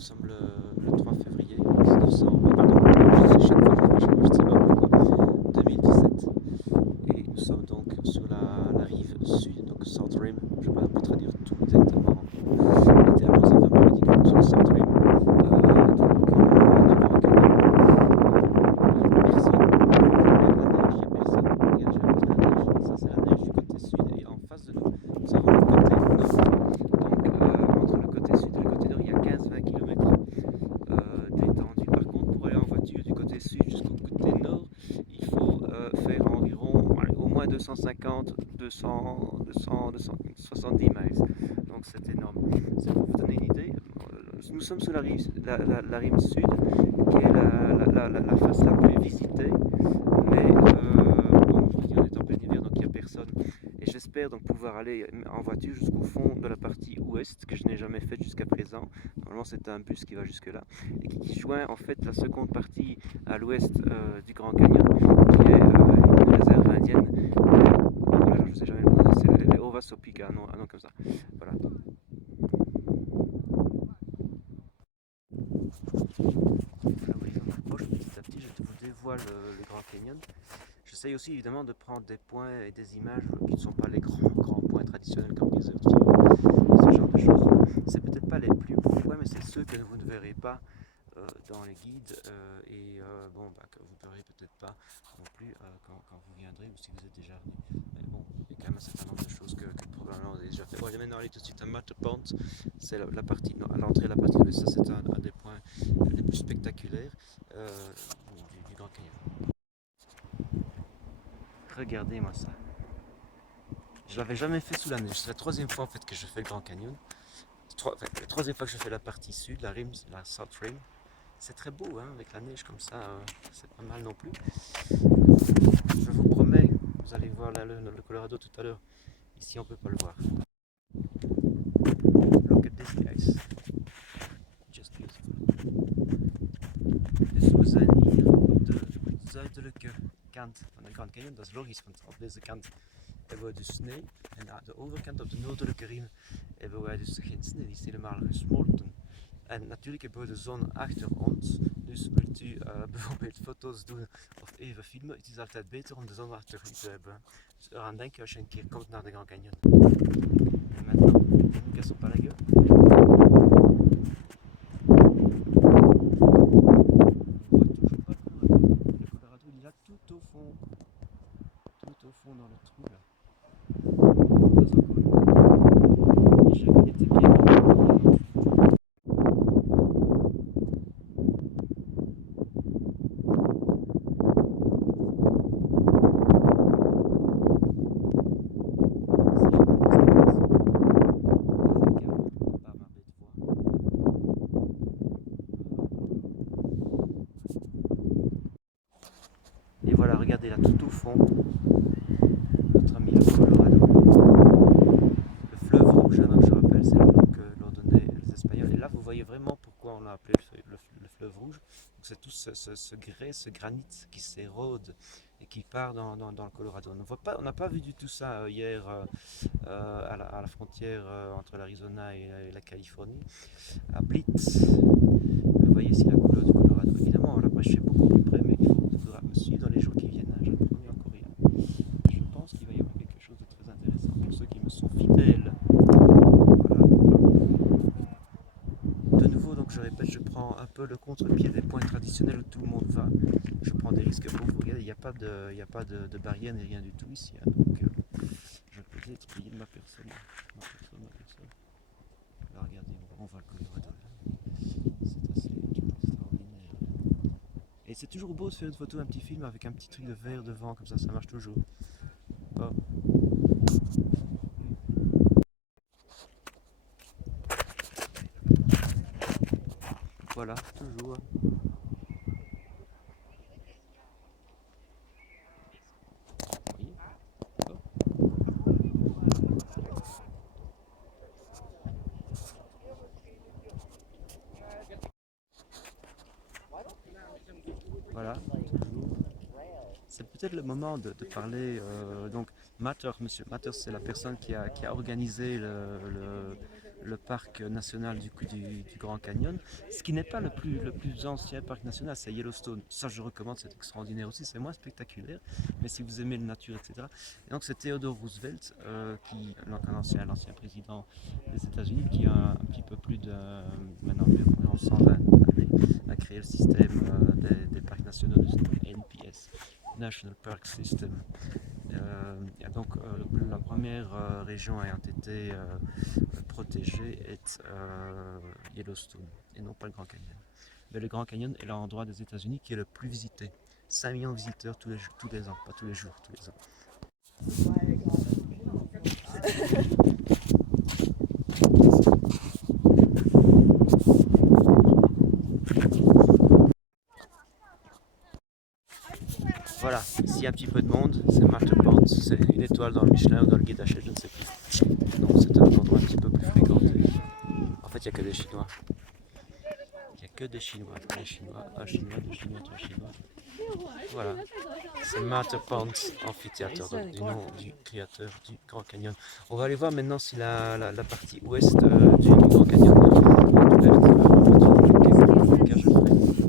Nous sommes le 3 février 1900, pardon, je sais chaque fois je sais pas pourquoi, 2017. Et nous sommes donc sur la rive sud, donc South Rim. Je ne vais pas non plus traduire tout exactement, littéralement ça fait un peu ridicule, sur le South Rim, du Grand Canyon. Il n'y a personne, il y a de la neige, il n'y a personne. Regarde, je vais montrer la neige, ça c'est la neige du côté sud, et en face de nous, nous avons le côté nord. Donc entre le côté sud et le côté nord, il y a 15-20 km d'étendue. Par contre, pour aller en voiture du côté sud jusqu'au côté nord, il faut faire environ au moins 250, 200, 200, 270 miles. Donc c'est énorme. C'est pour vous donner une idée. Nous sommes sur la rive sud, qui est la face la plus visitée. Mais bon, je veux dire, on est en plein hiver, donc il n'y a personne. Et j'espère donc pouvoir aller en voiture jusqu'au fond de la partie ouest, que je n'ai jamais faite jusqu'à présent. Normalement, c'est un bus qui va jusque là, et qui joint en fait la seconde partie à l'ouest du Grand Canyon, qui est une réserve indienne. Voilà, je sais jamais le prononcer, c'est les Ovasopica, un nom comme ça. Voilà. Ah oui, on approche petit à petit, je vous dévoile le Grand Canyon. J'essaye aussi évidemment de prendre des points et des images qui ne sont pas les grands points traditionnels comme les Earth View, ce genre de choses. C'est peut-être pas les plus beaux points, mais c'est ceux que vous ne verrez pas dans les guides bon, bah, que vous ne verrez peut-être pas non plus quand vous viendrez ou si vous êtes déjà venu. Mais bon, il y a quand même un certain nombre de choses que probablement vous avez déjà fait. On va maintenant aller tout de suite à Matterpont, c'est la partie, non, à l'entrée de la partie de l'ouest, ça c'est un des points les plus spectaculaires du Grand Canyon. Regardez-moi ça. Je l'avais jamais fait sous la neige. C'est la troisième fois en fait que je fais le Grand Canyon. La troisième fois que je fais la partie sud, la South Rim. C'est très beau hein, avec la neige comme ça. C'est pas mal non plus. Je vous promets, vous allez voir le Colorado tout à l'heure. Ici on peut pas le voir. Look at this guys. Just beautiful. Dus we zijn hier op de zuidelijke kant van de Grand Canyon. Dat is logisch, want op deze kant hebben we dus sneeuw. En aan de overkant, op de noordelijke rim, hebben wij dus geen sneeuw. Die is helemaal gesmolten. En natuurlijk hebben we de zon achter ons. Dus wilt u bijvoorbeeld foto's doen of even filmen, het is altijd beter om de zon achter u te hebben. Dus eraan denken als je een keer komt naar de Grand Canyon. En maintenant, ne nous cassons pas la gueule. Tout au fond dans le trou là. Pas encore. J'ai vu l'été bien. Et voilà, regardez là tout au fond, notre ami le Colorado. Le fleuve rouge, hein, je rappelle, c'est le nom que leur donnaient les Espagnols. Et là, vous voyez vraiment pourquoi on l'a appelé le fleuve rouge. C'est tout ce grès, ce granit qui s'érode et qui part dans le Colorado. On n'a pas vu du tout ça hier à la frontière entre l'Arizona et la Californie, à Blitz. Vous voyez ici la couleur du Colorado. Évidemment, on l'approche beaucoup plus près, mais il faudra me suivre dans les jours qui viennent. Hein, je ne promets encore rien. Je pense qu'il va y avoir quelque chose de très intéressant pour ceux qui me sont fidèles. Voilà. De nouveau, donc je répète, je prends un peu le contre-pied des points traditionnels où tout le monde va. Je prends des risques pour vous. Regardez, il n'y a pas de barrière ni rien du tout ici. Hein, donc je peux être payé de ma personne. Là, regardez, on va le Colorado. C'est assez extraordinaire. Et c'est toujours beau de faire une photo, un petit film avec un petit truc de verre devant, comme ça marche toujours. Oh. Voilà, toujours. Oui. Oh. Voilà, toujours. C'est peut-être le moment de parler. Donc, Matter, monsieur Matter, c'est la personne qui a organisé le parc national du Grand Canyon, ce qui n'est pas le plus ancien parc national, c'est Yellowstone. Ça, je recommande, c'est extraordinaire aussi, c'est moins spectaculaire, mais si vous aimez la nature, etc. Et donc, c'est Theodore Roosevelt, donc l'ancien président des États-Unis, qui a un petit peu plus de, maintenant, environ 120 années, a créé le système des parcs nationaux de NPS, National Park System. Donc la première région ayant été protégée est Yellowstone et non pas le Grand Canyon. Mais le Grand Canyon est l'endroit des États-Unis qui est le plus visité. 5 millions de visiteurs tous les ans, pas tous les jours, tous les ans. Voilà, s'il y a un petit peu de monde, c'est Matterport, c'est une étoile dans le Michelin ou dans le Guide Hachette, je ne sais plus. Donc c'est un endroit un petit peu plus fréquenté. En fait, il n'y a que des Chinois. Il n'y a que des Chinois. Des Chinois, un Chinois, deux Chinois, trois Chinois. Voilà, c'est Matterport Amphitheater, donc du nom du créateur du Grand Canyon. On va aller voir maintenant si la partie ouest du Grand Canyon est ouverte.